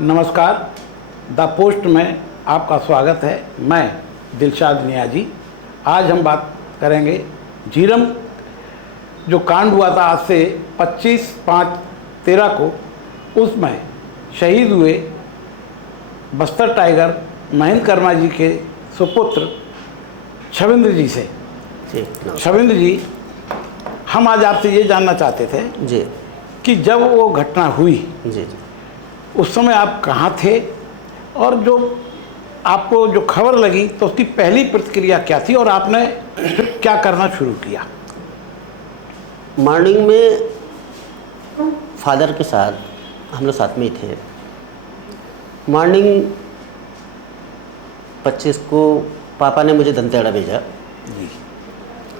नमस्कार, the post में आपका स्वागत है। मैं दिलशाद नियाजी। आज हम बात करेंगे झीरम जो कांड हुआ था आज से 25/5/13 को। उसमें शहीद हुए बस्तर टाइगर महेंद्र कर्मा जी के सुपुत्र छविंद्र जी से। छविंद्र जी, हम आज आपसे ये जानना चाहते थे जी कि जब वो घटना हुई जी उस समय आप कहाँ थे, और जो आपको जो खबर लगी तो उसकी पहली प्रतिक्रिया क्या थी और आपने फिर क्या करना शुरू किया? मॉर्निंग में फादर के साथ हम लोग साथ में ही थे। मॉर्निंग 25 को पापा ने मुझे दंतेवाड़ा भेजा जी।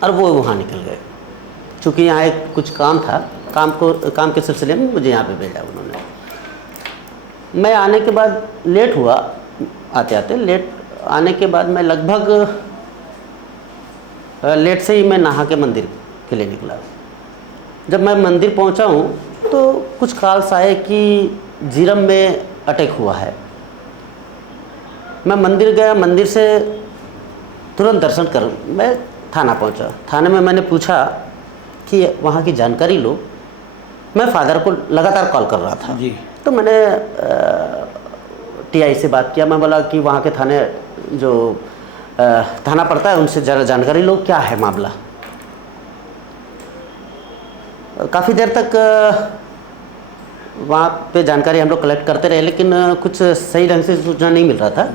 और वो वहाँ निकल गए। चूँकि यहाँ एक कुछ काम था, काम के सिलसिले में मुझे यहाँ पे भेजा उन्होंने। मैं आने के बाद लेट हुआ, आते लेट आने के बाद मैं लगभग लेट से ही मैं नहा के मंदिर के लिए निकला। जब मैं मंदिर पहुंचा हूं तो कुछ कॉल्स आए कि झीरम में अटैक हुआ है। मैं मंदिर गया, मंदिर से तुरंत दर्शन कर मैं थाना पहुंचा। थाने में मैंने पूछा कि वहाँ की जानकारी लो। मैं फादर को लगातार कॉल कर रहा था जी। तो मैंने टीआई से बात किया। मैं बोला कि वहाँ के थाने जो थाना पड़ता है उनसे ज़रा जानकारी लो, क्या है मामला। काफ़ी देर तक वहाँ पे जानकारी हम लोग कलेक्ट करते रहे, लेकिन कुछ सही ढंग से सूचना नहीं मिल रहा था।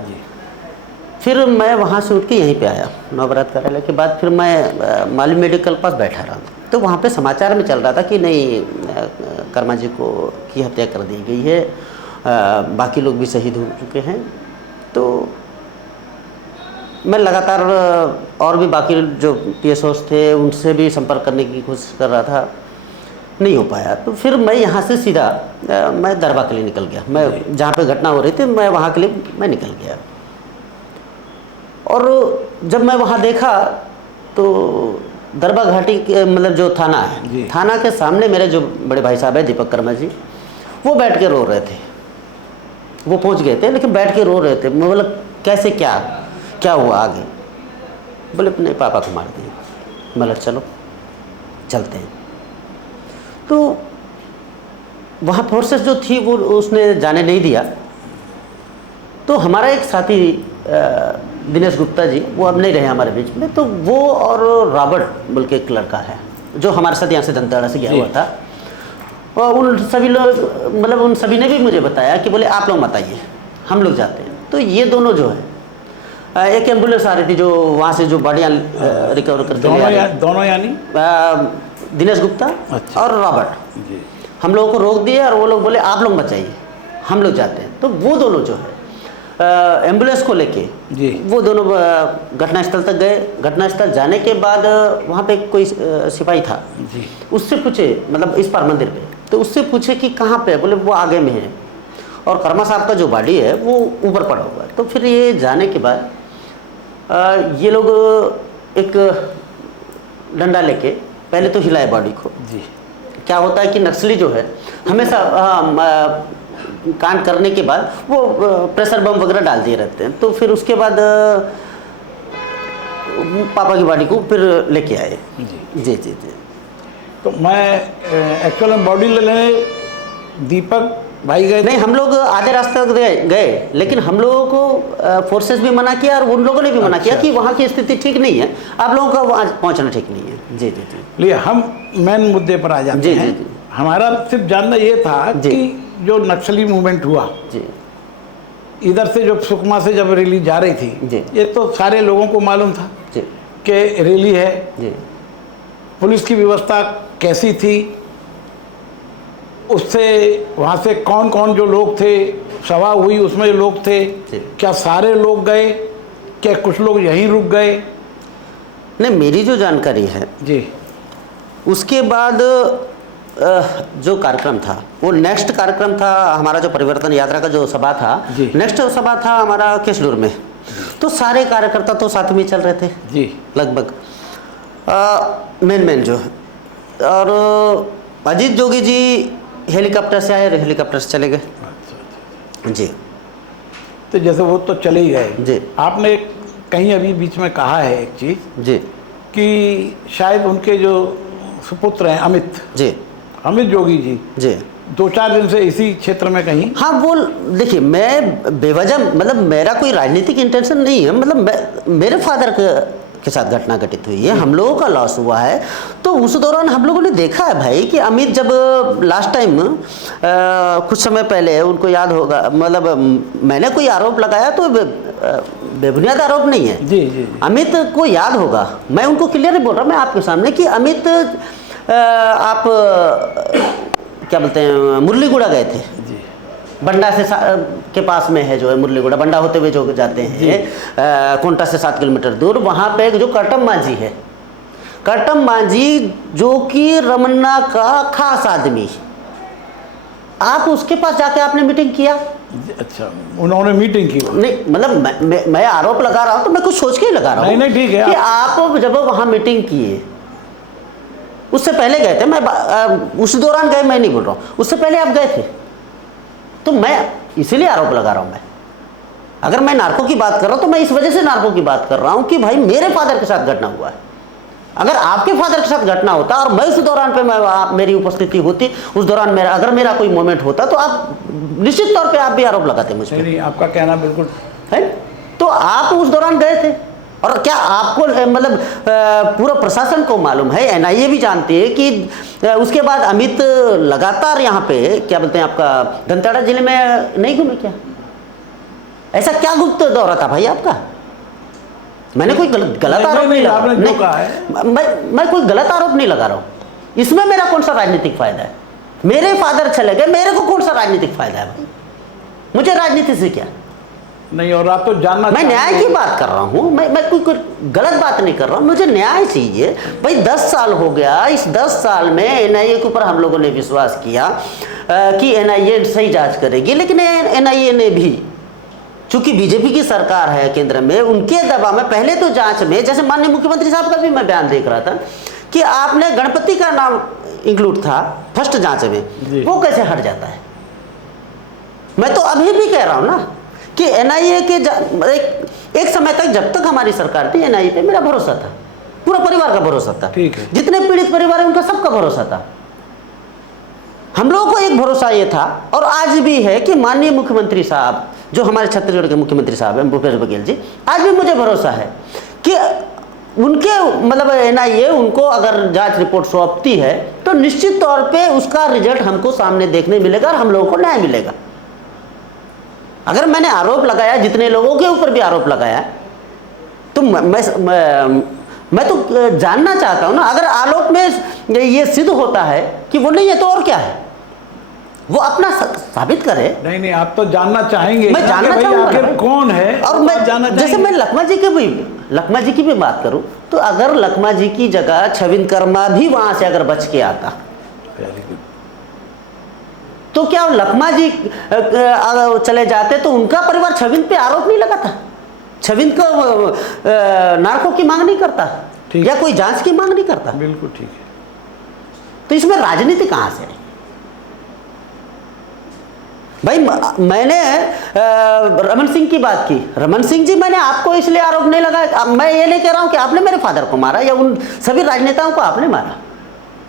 फिर मैं वहाँ से उठ के यहीं पे आया। नवरात्र कार्यालय के बाद फिर मैं माली मेडिकल पास बैठा रहा। तो वहाँ पे समाचार में चल रहा था कि नहीं, कर्मा जी की हत्या कर दी गई है, बाकी लोग भी शहीद हो चुके हैं। तो मैं लगातार और भी बाकी जो पीएसओस थे उनसे भी संपर्क करने की कोशिश कर रहा था, नहीं हो पाया। तो फिर मैं यहाँ से सीधा मैं दरबा के लिए निकल गया। मैं जहाँ पे घटना हो रही थी मैं वहाँ के लिए मैं निकल गया। और जब मैं वहाँ देखा तो दरबा घाटी के मतलब जो थाना है, थाना के सामने मेरे जो बड़े भाई साहब है दीपक कर्मा जी, वो बैठ के रो रहे थे। वो पहुंच गए थे लेकिन बैठ के रो रहे थे। मैं बोला कैसे, क्या हुआ आगे? बोले अपने पापा को मार दिए। बोला चलो चलते हैं। तो वहाँ फोर्सेस जो थी वो उसने जाने नहीं दिया। तो हमारा एक साथी दिनेश गुप्ता जी, वो अब नहीं रहे हमारे बीच में। तो वो और रॉबर्ट बोल के एक लड़का है जो हमारे साथ यहाँ से दंतेवाड़ा से गया हुआ था, और उन सभी लोग मतलब उन सभी ने भी मुझे बताया कि बोले आप लोग मत आइए, हम लोग जाते हैं। तो ये दोनों जो है, एक एम्बुलेंस आ रही थी जो वहाँ से जो बॉडियाँ रिकवर करके दोनों यानी दिनेश गुप्ता और रॉबर्ट, हम लोगों को रोक दिए और वो लोग बोले आप लोग मत जाइए, हम लोग जाते हैं। तो वो दोनों जो है एम्बुलेंस को लेके वो दोनों घटनास्थल तक गए। घटनास्थल जाने के बाद वहाँ पे कोई सिपाही था जी। उससे पूछे, मतलब इस पार मंदिर पे, तो उससे पूछे कि कहाँ पे है? बोले वो आगे में है, और कर्मा साहब का जो बॉडी है वो ऊपर पड़ा हुआ है। तो फिर ये जाने के बाद ये लोग एक डंडा लेके पहले तो हिलाए बॉडी को जी। क्या होता है कि नक्सली जो है हमेशा कांड करने के बाद वो प्रेशर बम वगैरह डाल दिए रहते हैं। तो फिर उसके बाद पापा की बॉडी को फिर लेके आए जी जी जी। तो मैं एक्चुअल में बॉडी लेने दीपक भाई गए? नहीं, हम लोग आधे रास्ते तक गए, लेकिन हम लोगों को फोर्सेस भी मना किया और उन लोगों ने भी मना किया कि वहाँ की स्थिति ठीक नहीं है, आप लोगों का वहाँ पहुँचना ठीक नहीं है। जी जी जी। लिए हम मेन मुद्दे पर आ जाते हैं। जी। हमारा सिर्फ जानना ये था कि जो नक्सली मूवमेंट हुआ जी, इधर से जो सुकमा से जब रैली जा रही थी जी, ये तो सारे लोगों को मालूम था जी कि रैली है जी। पुलिस की व्यवस्था कैसी थी, उससे वहाँ से कौन कौन जो लोग थे, सभा हुई उसमें जो लोग थे, क्या सारे लोग गए, क्या कुछ लोग यहीं रुक गए? नहीं, मेरी जो जानकारी है जी, उसके बाद जो कार्यक्रम था वो नेक्स्ट कार्यक्रम था हमारा, जो परिवर्तन यात्रा का जो सभा था, नेक्स्ट सभा था हमारा केशडूर में। तो सारे कार्यकर्ता तो साथ में चल रहे थे जी, लगभग मेन जो है। और अजीत जोगी जी हेलीकॉप्टर से आए और हेलीकॉप्टर से चले गए। जी तो जैसे वो तो चले ही गए जी आपने कहीं अभी बीच में कहा है एक चीज़ जी कि शायद उनके जो सुपुत्र हैं अमित जोगी जी जी 2-4 दिन से इसी क्षेत्र में कहीं। हाँ वो देखिए, मैं बेवजह मतलब मेरा कोई राजनीतिक इंटेंशन नहीं है, मतलब मेरे फादर के साथ घटना घटित हुई है, हम लोगों का लॉस हुआ है। तो उस दौरान हम लोगों ने देखा है भाई कि अमित जब लास्ट टाइम कुछ समय पहले, उनको याद होगा, मतलब मैंने कोई आरोप लगाया तो बेबुनियाद आरोप नहीं है। जी, जी, जी। अमित को याद होगा, मैं उनको क्लियर बोल रहा हूँ मैं आपके सामने कि अमित आप क्या बोलते हैं मुरलीगुड़ा गए थे जी। बंडा से के पास में है जो है मुरलीगुड़ा, बंडा होते हुए जो जाते हैं कोंटा से 7 किलोमीटर दूर, वहाँ पे जो करटम मांझी है, करटम मांझी जो कि रमन्ना का खास आदमी, आप उसके पास जाके आपने मीटिंग किया? अच्छा, उन्होंने मीटिंग की? नहीं, मतलब मैं आरोप लगा रहा हूँ तो मैं कुछ सोच के ही लगा रहा हूँ। नहीं, ठीक है कि आप जब वहाँ मीटिंग किए, उससे पहले गए थे, मैं उस दौरान गए मैं नहीं बोल रहा हूँ, उससे पहले आप गए थे, तो मैं इसीलिए आरोप लगा रहा हूँ। मैं अगर मैं नार्को की बात कर रहा हूँ तो मैं इस वजह से नार्को की बात कर रहा हूँ कि भाई मेरे फादर के साथ घटना हुआ है। अगर आपके फादर के साथ घटना होता और मैं उस दौरान पे मेरी उपस्थिति होती, उस दौरान अगर मेरा कोई मोमेंट होता, तो आप निश्चित तौर पे आप भी आरोप लगाते मुझ पर। नहीं, आपका कहना बिल्कुल है। तो आप उस दौरान गए थे, और क्या आपको मतलब पूरा प्रशासन को मालूम है, एनआईए भी जानती है कि उसके बाद अमित लगातार यहाँ पे क्या बोलते हैं आपका दंतेवाड़ा जिले में नहीं घूमे क्या? ऐसा क्या गुप्त दौरा था भाई आपका? मैंने कोई गलत आरोप नहीं लगा, आपने कहा है। मैं कोई गलत आरोप नहीं लगा रहा हूँ। इसमें मेरा कौन सा राजनीतिक फायदा है? मेरे फादर चले गए, मेरे को कौन सा राजनीतिक फायदा है भाई? मुझे राजनीति से क्या? नहीं, और आप तो जानना, मैं न्याय की बात कर रहा हूँ, मैं कोई गलत बात नहीं कर रहा हूँ, मुझे न्याय चाहिए भाई। 10 साल हो गया, इस 10 साल में एनआईए के ऊपर हम लोगों ने विश्वास किया कि एनआईए सही जांच करेगी, लेकिन एनआईए ने भी, चूंकि बीजेपी की सरकार है केंद्र में, उनके दबाव में पहले तो जांच में, जैसे माननीय मुख्यमंत्री साहब का भी मैं बयान देख रहा था कि आपने गणपति का नाम इंक्लूड था फर्स्ट जांच में, वो कैसे हट जाता है? मैं तो अभी भी कह रहा हूँ ना कि एनआईए के एक समय तक, जब तक हमारी सरकार थी, एनआईए पे मेरा भरोसा था, पूरा परिवार का भरोसा था। ठीक है। जितने पीड़ित परिवार है उनका सबका भरोसा था। हम लोगों को एक भरोसा ये था, और आज भी है, कि माननीय मुख्यमंत्री साहब, जो हमारे छत्तीसगढ़ के मुख्यमंत्री साहब हैं भूपेश बघेल जी, आज भी मुझे भरोसा है कि उनके मतलब एनआईए उनको अगर जांच रिपोर्ट सौंपती है तो निश्चित तौर पे उसका रिजल्ट हमको सामने देखने मिलेगा और हम लोगों को न्याय मिलेगा। अगर मैंने आरोप लगाया, जितने लोगों के ऊपर भी आरोप लगाया, तो मैं तो जानना चाहता हूं ना, अगर आरोप में ये सिद्ध होता है कि वो नहीं है तो और क्या है, वो अपना साबित करे। नहीं, आप तो जानना चाहेंगे। मैं जानना चाहूंगा कौन है, और मैं जानना, जैसे मैं लखमा जी की भी बात करूं, तो अगर लखमा जी की जगह छविंद कर्मा भी वहां से अगर बच के आता, तो क्या लखमा जी चले जाते तो उनका परिवार छविंद पे आरोप नहीं लगाता? छविंद को नार्को की मांग नहीं करता, या कोई जांच की मांग नहीं करता? बिल्कुल ठीक है। तो इसमें राजनीति कहां से है भाई? मैंने रमन सिंह की बात की। रमन सिंह जी, मैंने आपको इसलिए आरोप नहीं लगाया, मैं ये नहीं कह रहा हूं कि आपने मेरे फादर को मारा या उन सभी राजनेताओं को आपने मारा,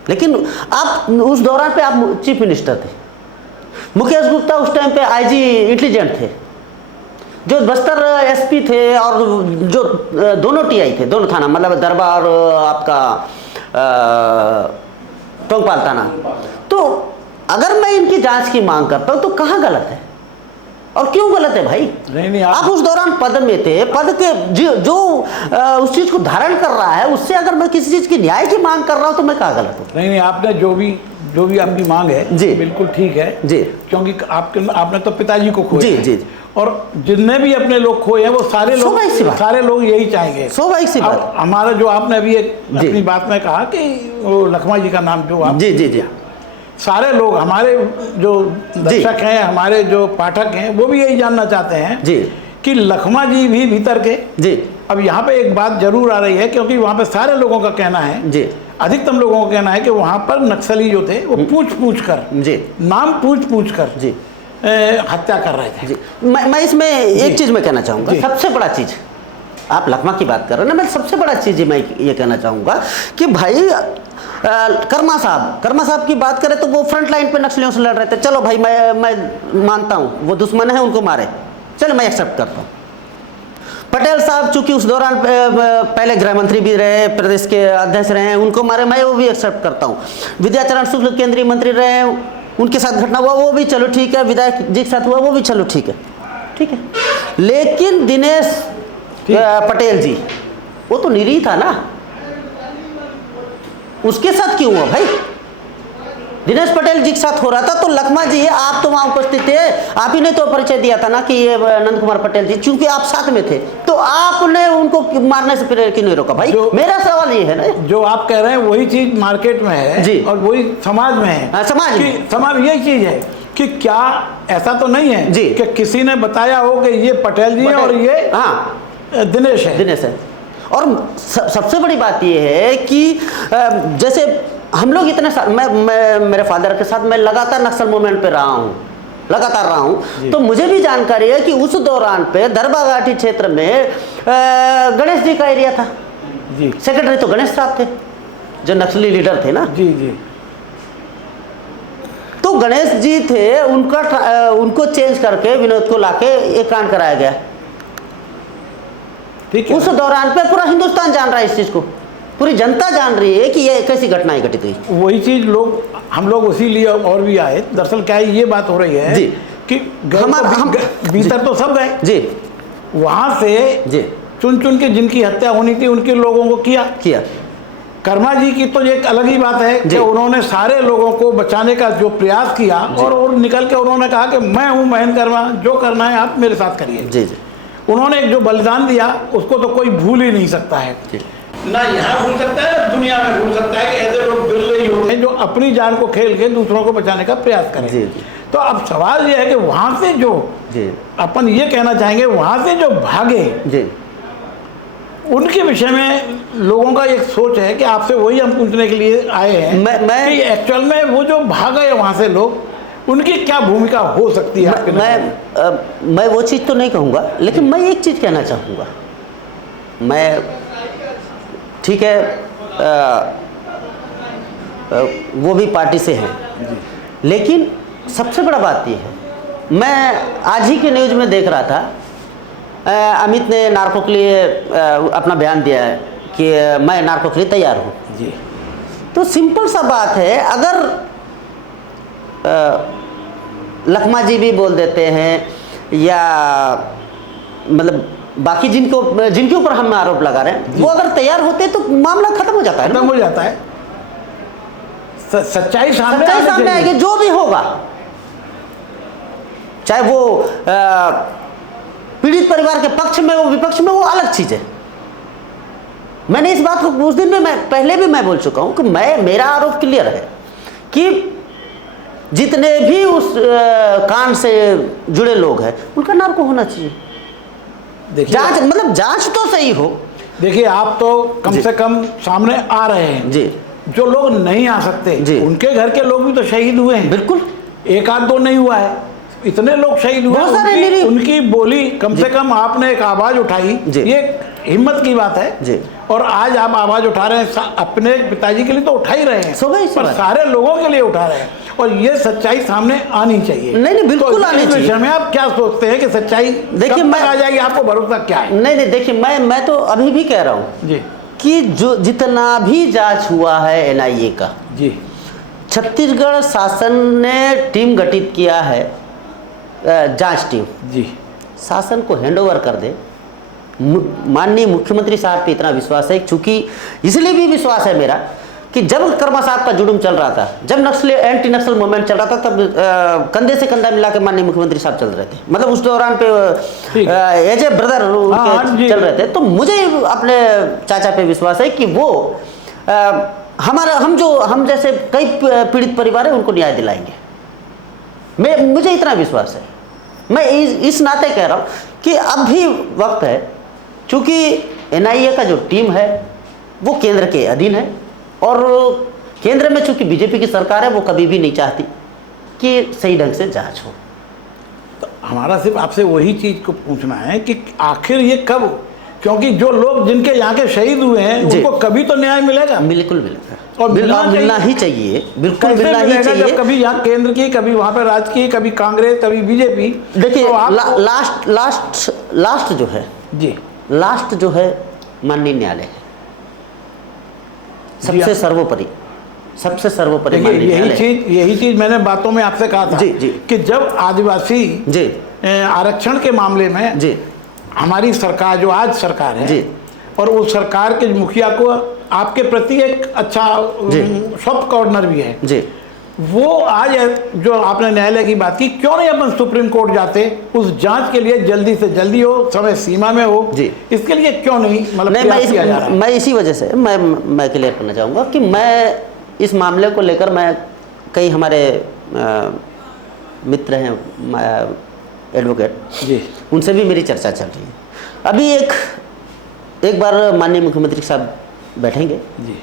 लेकिन आप उस दौरान पे आप चीफ मिनिस्टर थे। मुकेश गुप्ता उस टाइम पे आईजी इंटेलिजेंट थे, जो बस्तर एसपी थे, और जो दोनों टीआई थे, दोनों थाना, मतलब दरबा और आपका टोंगपाल थाना। तो अगर मैं इनकी जांच की मांग करता हूं तो कहां गलत है और क्यों गलत है भाई? नहीं, आप उस दौरान पद में थे, पद के जो उस चीज को धारण कर रहा है, उससे अगर मैं किसी चीज की न्याय की मांग कर रहा हूं तो मैं कहां गलत हूं? नहीं, आपने जो भी आपकी मांग है जी, बिल्कुल ठीक है जी, क्योंकि आपने तो पिताजी को खोया जी, जी, और जितने भी अपने लोग खोए हैं वो सारे लोग यही चाहेंगे। स्वाभाविक सी बात। हमारा जो आपने अभी एक अपनी बात में कहा कि वो लखमा जी का नाम जो आप, जी जी जी, सारे लोग, हमारे जो दर्शक हैं, हमारे जो पाठक हैं, वो भी यही जानना चाहते हैं जी कि लखमा जी भी भीतर के। जी। अब यहाँ पे एक बात जरूर आ रही है, क्योंकि वहाँ पे सारे लोगों का कहना है जी, अधिकतम लोगों का कहना है कि वहाँ पर नक्सली जो थे वो पूछ कर, जी, नाम पूछ कर जी, हत्या कर रहे थे। जी, मैं इसमें एक चीज़ मैं कहना चाहूँगा, जी। सबसे बड़ा चीज़, आप लखमा की बात कर रहे हैं ना, मैं सबसे बड़ा चीज़ मैं ये कहना चाहूँगा कि भाई कर्मा साहब की बात करें तो वो फ्रंट लाइन पे नक्सलियों से लड़ रहे थे। चलो भाई मैं मानता हूँ वो दुश्मन है, उनको मारे, चलो मैं एक्सेप्ट करता हूँ। पटेल साहब चूंकि उस दौरान पहले गृह मंत्री भी रहे, प्रदेश के अध्यक्ष रहे हैं, उनको मारे, मैं वो भी एक्सेप्ट करता हूँ। विद्याचरण शुक्ल केंद्रीय मंत्री रहे हैं, उनके साथ घटना हुआ, वो भी चलो ठीक है। विधायक जी के साथ हुआ, वो भी चलो ठीक है। लेकिन दिनेश पटेल जी, वो तो निरीह था ना, उसके साथ क्यों हुआ भाई? दिनेश पटेल जी के साथ हो रहा था तो लखमा जी, आप तो वहां उपस्थित थे, आप ही ने तो परिचय दिया था ना कि ये नंद कुमार पटेल जी, क्योंकि आप साथ में थे, तो आपने उनको मारने से फिर क्यों नहीं रोका भाई? मेरा सवाल ये है ना, जो आप कह रहे हैं वही चीज मार्केट में है जी, और वही समाज में है। समाज यही चीज है कि क्या ऐसा तो नहीं है जी कि किसी ने बताया हो कि ये पटेल जी है और ये दिनेश है। और सबसे बड़ी बात ये है कि जैसे हम लोग इतने मैं मेरे फादर के साथ मैं लगातार नक्सल मूवमेंट पे रहा हूँ, तो मुझे भी जानकारी है कि उस दौरान पे दरबा घाटी क्षेत्र में गणेश जी का एरिया था जी। सेक्रेटरी तो गणेश साहब थे, जो नक्सली लीडर थे ना जी। तो गणेश जी थे, उनको चेंज करके विनोद को लाके एक कांड कराया गया। उस दौरान पे पूरा हिंदुस्तान जान रहा है इस चीज को, पूरी जनता जान रही है कि ये कैसी घटनाएं घटित हुई। वही चीज हम लोग उसी लिए और भी आए। दरअसल क्या है, ये बात हो रही है जी कि भीतर तो सब गए जी, वहां से जी चुन के जिनकी हत्या होनी थी उनके लोगों को किया। कर्मा जी की तो एक अलग ही बात है कि उन्होंने सारे लोगों को बचाने का जो प्रयास किया और निकल के उन्होंने कहा कि मैं हूं महेंद्र कर्मा, जो करना है आप मेरे साथ करिए जी। उन्होंने एक जो बलिदान दिया उसको तो कोई भूल ही नहीं सकता है, ना यहाँ भूल सकता है, दुनिया में भूल सकता है कि ऐसे लोग बिरले ही होते हैं जो अपनी जान को खेल के दूसरों को बचाने का प्रयास करें। तो अब सवाल ये है कि वहां से जो अपन ये कहना चाहेंगे, वहां से जो भागे उनके विषय में लोगों का एक सोच है कि आपसे वही हम पूछने के लिए आए हैं कि एक्चुअल में वो जो भाग गए वहां से लोग, उनकी क्या भूमिका हो सकती है? मैं वो चीज़ तो नहीं कहूँगा, लेकिन मैं एक चीज़ कहना चाहूँगा। मैं ठीक है वो भी पार्टी से हैं, लेकिन सबसे बड़ा बात ये है, मैं आज ही के न्यूज़ में देख रहा था, अमित ने नार्को के लिए अपना बयान दिया है कि मैं नार्को के लिए तैयार हूँ जी। तो सिंपल सा बात है, अगर लखमा जी भी बोल देते हैं या मतलब बाकी जिनके ऊपर हम आरोप लगा रहे हैं, वो अगर तैयार होते तो मामला खत्म हो जाता है, सच्चाई सामने आएगी। जो भी होगा, चाहे वो पीड़ित परिवार के पक्ष में हो विपक्ष में, वो अलग चीज है। मैंने इस बात को उस दिन में पहले भी मैं बोल चुका हूं कि मेरा आरोप क्लियर है कि जितने भी उस कांड से जुड़े लोग हैं उनका नार्को होना चाहिए। जांच तो सही हो। देखिए, आप तो कम से कम सामने आ रहे हैं जी। जो लोग नहीं आ सकते उनके घर के लोग भी तो शहीद हुए हैं। बिल्कुल, एक आध दो नहीं हुआ है, इतने लोग शहीद हुए। उनकी बोली कम से कम आपने एक आवाज उठाई, ये हिम्मत की बात है जी। और आज आप आवाज उठा रहे हैं, अपने पिताजी के लिए तो उठा ही रहे हैं, पर सारे लोगों के लिए उठा रहे हैं, और ये सच्चाई सामने आनी चाहिए। नहीं, बिल्कुल आनी चाहिए। में आप क्या सोचते हैं कि सच्चाई देखिए मैं आ जाएगी? आपको भरोसा क्या है? नहीं, देखिए मैं तो अभी भी कह रहा हूँ जी कि जो जितना भी जांच हुआ है एनआईए का जी, छत्तीसगढ़ शासन ने टीम गठित किया है, जांच टीम जी, शासन को हैंडओवर कर दे। माननीय मुख्यमंत्री साहब पे इतना विश्वास है, चूंकि इसलिए भी विश्वास है मेरा कि जब कर्मा साहब का जुलूम चल रहा था, जब एंटी नक्सल मूवमेंट चल रहा था, तब कंधे से कंधा मिला के माननीय मुख्यमंत्री साहब चल रहे थे, मतलब उस दौरान पे एज ए ब्रदर चल रहे थे। तो मुझे अपने चाचा पे विश्वास है कि वो हम जैसे कई पीड़ित परिवार है उनको न्याय दिलाएंगे। मुझे इतना विश्वास है। मैं इस नाते कह रहा हूँ कि अब भी वक्त है, चूँकि एनआईए का जो टीम है वो केंद्र के अधीन है, और केंद्र में चूंकि बीजेपी की सरकार है, वो कभी भी नहीं चाहती कि सही ढंग से जांच हो। हमारा सिर्फ आपसे वही चीज़ को पूछना है कि आखिर ये कब, क्योंकि जो लोग जिनके यहाँ के शहीद हुए हैं उनको कभी तो न्याय मिलेगा। बिल्कुल मिलेगा, और मिलना ही चाहिए, बिल्कुल मिलना ही चाहिए। जब कभी यहाँ केंद्र की, कभी वहाँ पे राज्य की, कभी कांग्रेस, कभी बीजेपी। देखिए तो लास्ट जो है जी, लास्ट जो है माननीय न्यायालय है, सबसे सर्वोपरि, सबसे सर्वोपरि माननीय न्यायालय। यही चीज मैंने बातों में आपसे कहा था जी, जी। कि जब आदिवासी जी आरक्षण के मामले में जी हमारी सरकार, जो आज सरकार है जी, और उस सरकार के मुखिया को आपके प्रति एक अच्छा सॉफ्ट कॉर्नर भी है जी, वो आज जो आपने न्यायालय की बात की, क्यों नहीं अपन सुप्रीम कोर्ट जाते, उस जांच के लिए जल्दी से जल्दी हो, समय सीमा में हो जी, इसके लिए क्यों नहीं मतलब मैं इसी वजह से मैं क्लियर करना चाहूँगा कि मैं इस मामले को लेकर, मैं कई हमारे मित्र हैं एडवोकेट जी, उनसे भी मेरी चर्चा चल रही है। अभी एक बार माननीय मुख्यमंत्री साहब बैठेंगे जी,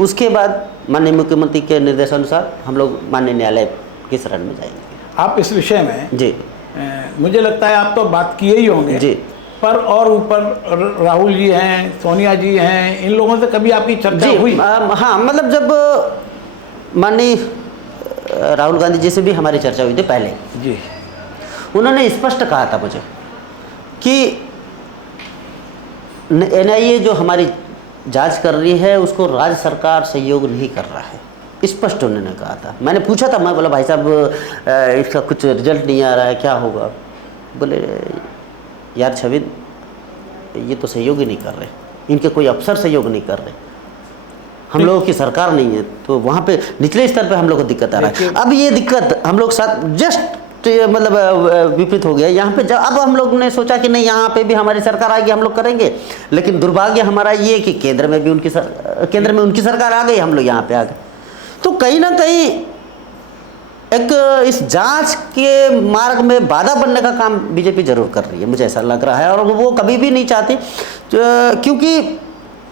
उसके बाद माननीय मुख्यमंत्री के निर्देशानुसार हम लोग माननीय न्यायालय की शरण में जाएंगे। आप इस विषय में जी, मुझे लगता है आप तो बात किए ही होंगे जी, पर और ऊपर राहुल जी हैं, सोनिया जी हैं, इन लोगों से कभी आपकी चर्चा हुई? हाँ, मतलब जब माननीय राहुल गांधी जी से भी हमारी चर्चा हुई थी पहले जी, उन्होंने स्पष्ट कहा था मुझे कि एनआईए जो हमारी जांच कर रही है उसको राज्य सरकार सहयोग नहीं कर रहा है, स्पष्ट उन्होंने कहा था। मैंने पूछा था, मैं बोला भाई साहब इसका कुछ रिजल्ट नहीं आ रहा है, क्या होगा? बोले यार छविन, ये तो सहयोग ही नहीं कर रहे, इनके कोई अफसर सहयोग नहीं कर रहे, हम लोगों की सरकार नहीं है, तो वहाँ पे निचले स्तर पे हम लोग को दिक्कत आ रहा है। अब ये दिक्कत हम लोग साथ जस्ट मतलब विपरीत हो गया यहाँ पे। जब अब हम लोग ने सोचा कि नहीं, यहाँ पे भी हमारी सरकार आएगी, हम लोग करेंगे, लेकिन दुर्भाग्य हमारा ये कि केंद्र में उनकी सरकार आ गई, हम लोग यहाँ पे आ गए। तो कहीं ना कहीं एक इस जांच के मार्ग में बाधा बनने का काम बीजेपी जरूर कर रही है, मुझे ऐसा लग रहा है, और वो कभी भी नहीं चाहती, क्योंकि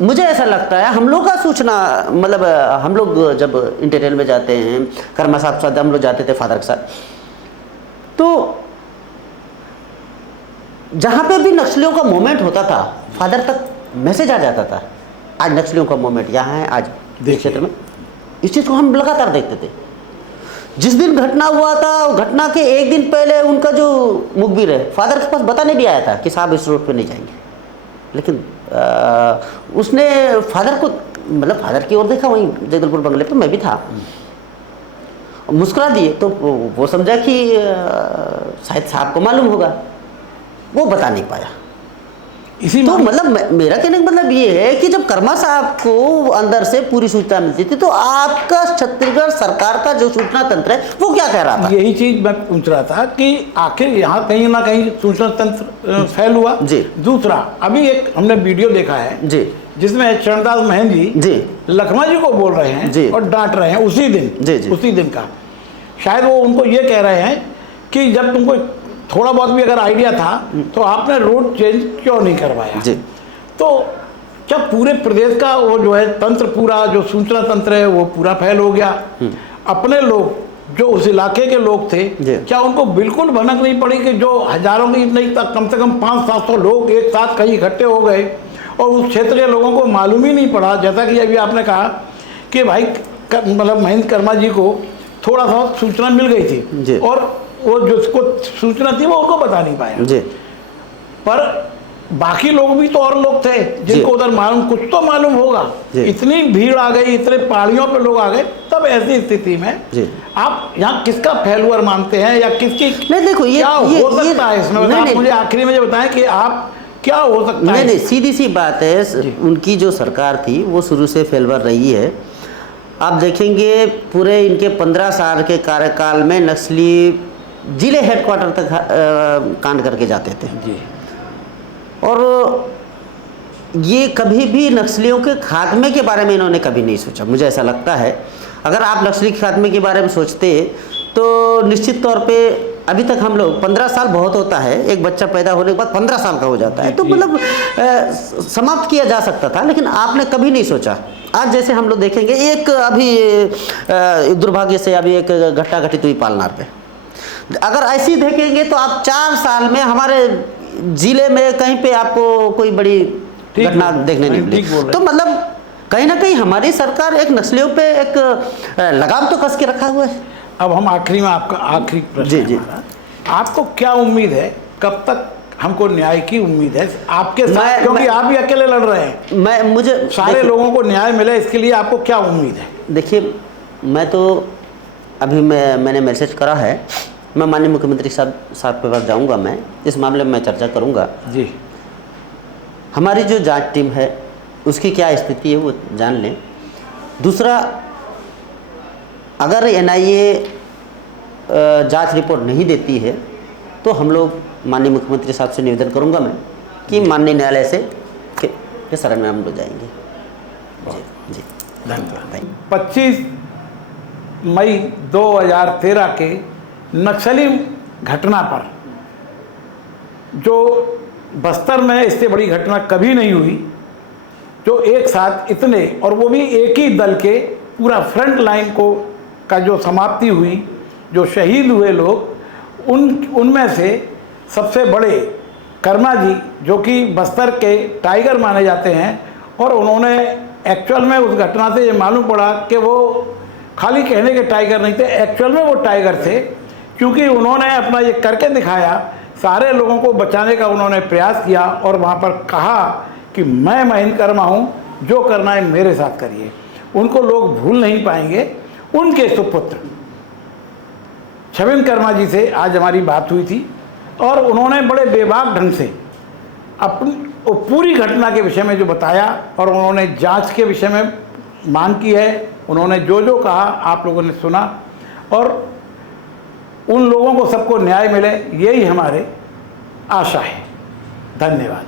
मुझे ऐसा लगता है हम लोग का सूचना, मतलब हम लोग जब इंटरनेल में जाते हैं, कर्मा साहब साथ हम लोग जाते थे फादर के साथ, तो जहाँ पे भी नक्सलियों का मूवमेंट होता था फादर तक मैसेज आ जाता था, आज नक्सलियों का मूवमेंट यहाँ है, आज इस क्षेत्र में। इस चीज़ को हम लगातार देखते थे। जिस दिन घटना हुआ था, घटना के एक दिन पहले उनका जो मुखबिर है फादर के पास बताने भी आया था कि साहब इस रोड पे नहीं जाएंगे, लेकिन उसने फादर को, मतलब फादर की ओर देखा, वहीं जगदलपुर बंगले पे मैं भी था, मुस्कुरा दिए, तो वो समझा कि शायद साहब को मालूम होगा, वो बता नहीं पाया। इसी तो मतलब मेरा कहने का मतलब ये है कि जब कर्मा साहब को अंदर से पूरी सूचना मिलती थी, तो आपका छत्तीसगढ़ सरकार का जो सूचना तंत्र है वो क्या कह रहा था? यही चीज मैं पूछ रहा था कि आखिर यहाँ कहीं ना कहीं सूचना तंत्र फेल हुआ जी। दूसरा, अभी एक हमने वीडियो देखा है जी, जिसमें चरणदास महंत जी लखमा जी को बोल रहे हैं जी, और डांट रहे हैं उसी दिन जी, उसी दिन का। शायद वो उनको ये कह रहे हैं कि जब तुमको थोड़ा बहुत भी अगर आइडिया था तो आपने रोड चेंज क्यों नहीं करवाया जी। तो क्या पूरे प्रदेश का वो जो है तंत्र, पूरा जो सूचना तंत्र है वो पूरा फेल हो गया? अपने लोग जो उस इलाके के लोग थे, क्या उनको बिल्कुल भनक नहीं पड़ी कि जो हजारों की नहीं, कम से कम 500-700 लोग एक साथ कहीं इकट्ठे हो गए और उस क्षेत्र के लोगों को मालूम ही नहीं पड़ा? जैसा कि अभी आपने कहा कि भाई मतलब महेंद्र कर्मा जी को थोड़ा सा सूचना मिल गई थी और वो जिसको सूचना थी वो उनको बता नहीं पाया जी। पर बाकी लोग भी तो और लोग थे जिनको उधर मालूम, कुछ तो मालूम होगा। इतनी भीड़ आ गई, इतने पहाड़ियों पे लोग आ गए, तब ऐसी स्थिति में आप यहाँ किसका फेल्यूर मानते हैं या किसकी? नहीं देखो, ये क्या हो सकता है इसमें? आप मुझे आखिरी में जो बताएं कि आप क्या हो सकता है? नहीं, सीधी सी बात है, उनकी जो सरकार थी वो शुरू से फेल्यूर रही है। आप देखेंगे पूरे इनके 15 साल के कार्यकाल में नक्सली जिले हेडक्वार्टर तक कांड करके जाते थे जी। और ये कभी भी नक्सलियों के खात्मे के बारे में इन्होंने कभी नहीं सोचा, मुझे ऐसा लगता है। अगर आप नक्सली खात्मे के बारे में सोचते तो निश्चित तौर पे अभी तक हम लोग 15 साल बहुत होता है, एक बच्चा पैदा होने के बाद 15 साल का हो जाता है, तो मतलब समाप्त किया जा सकता था, लेकिन आपने कभी नहीं सोचा। आज जैसे हम लोग देखेंगे, एक अभी दुर्भाग्य से अभी एक घटना घटित हुई पालनार पे, अगर ऐसी देखेंगे तो आप 4 साल में हमारे जिले में कहीं पे आपको कोई बड़ी ठीक घटना बोल- देखने नहीं नहीं, ठीक बोल मिली। रहे। तो मतलब कहीं ना कहीं हमारी सरकार एक नस्लियों पे एक लगाम तो कस के रखा हुआ है। अब हम आखिरी में आपका आखिरी प्रश्न जी, है जी। हमारा। आपको क्या उम्मीद है, कब तक हमको न्याय की उम्मीद है आपके साथ, मैं- क्योंकि मैं- आप भी अकेले लड़ रहे हैं, मुझे सारे देखिए- लोगों को न्याय मिले, इसके लिए आपको क्या उम्मीद है? देखिए, मैं तो अभी मैंने मैसेज करा है, मैं माननीय मुख्यमंत्री साहब के पास जाऊंगा, मैं इस मामले में मैं चर्चा करूंगा। जी, हमारी जो जांच टीम है उसकी क्या स्थिति है वो जान लें। दूसरा, अगर एनआईए जांच रिपोर्ट नहीं देती है तो हम लोग माननीय मुख्यमंत्री साहब से निवेदन करूंगा मैं कि माननीय न्यायालय से के शरण में हम लोग जाएंगे। जी, धन्यवाद। 25 मई 2013 के नक्सली घटना पर, जो बस्तर में इससे बड़ी घटना कभी नहीं हुई, जो एक साथ इतने, और वो भी एक ही दल के पूरा फ्रंट लाइन को का जो समाप्ति हुई, जो शहीद हुए लोग, उनमें से सबसे बड़े कर्मा जी, जो कि बस्तर के टाइगर माने जाते हैं, और उन्होंने एक्चुअल में उस घटना से ये मालूम पड़ा कि वो खाली कहने के टाइगर नहीं थे, एक्चुअल में वो टाइगर थे, क्योंकि उन्होंने अपना ये करके दिखाया, सारे लोगों को बचाने का उन्होंने प्रयास किया और वहाँ पर कहा कि मैं महेंद्र कर्मा हूँ, जो करना है मेरे साथ करिए। उनको लोग भूल नहीं पाएंगे। उनके सुपुत्र छविंद्र कर्मा जी से आज हमारी बात हुई थी और उन्होंने बड़े बेबाक ढंग से अपनी पूरी घटना के विषय में जो बताया, और उन्होंने जांच के विषय में मांग की है। उन्होंने जो जो कहा आप लोगों ने सुना, और उन लोगों को सबको न्याय मिले, यही हमारे आशा है। धन्यवाद।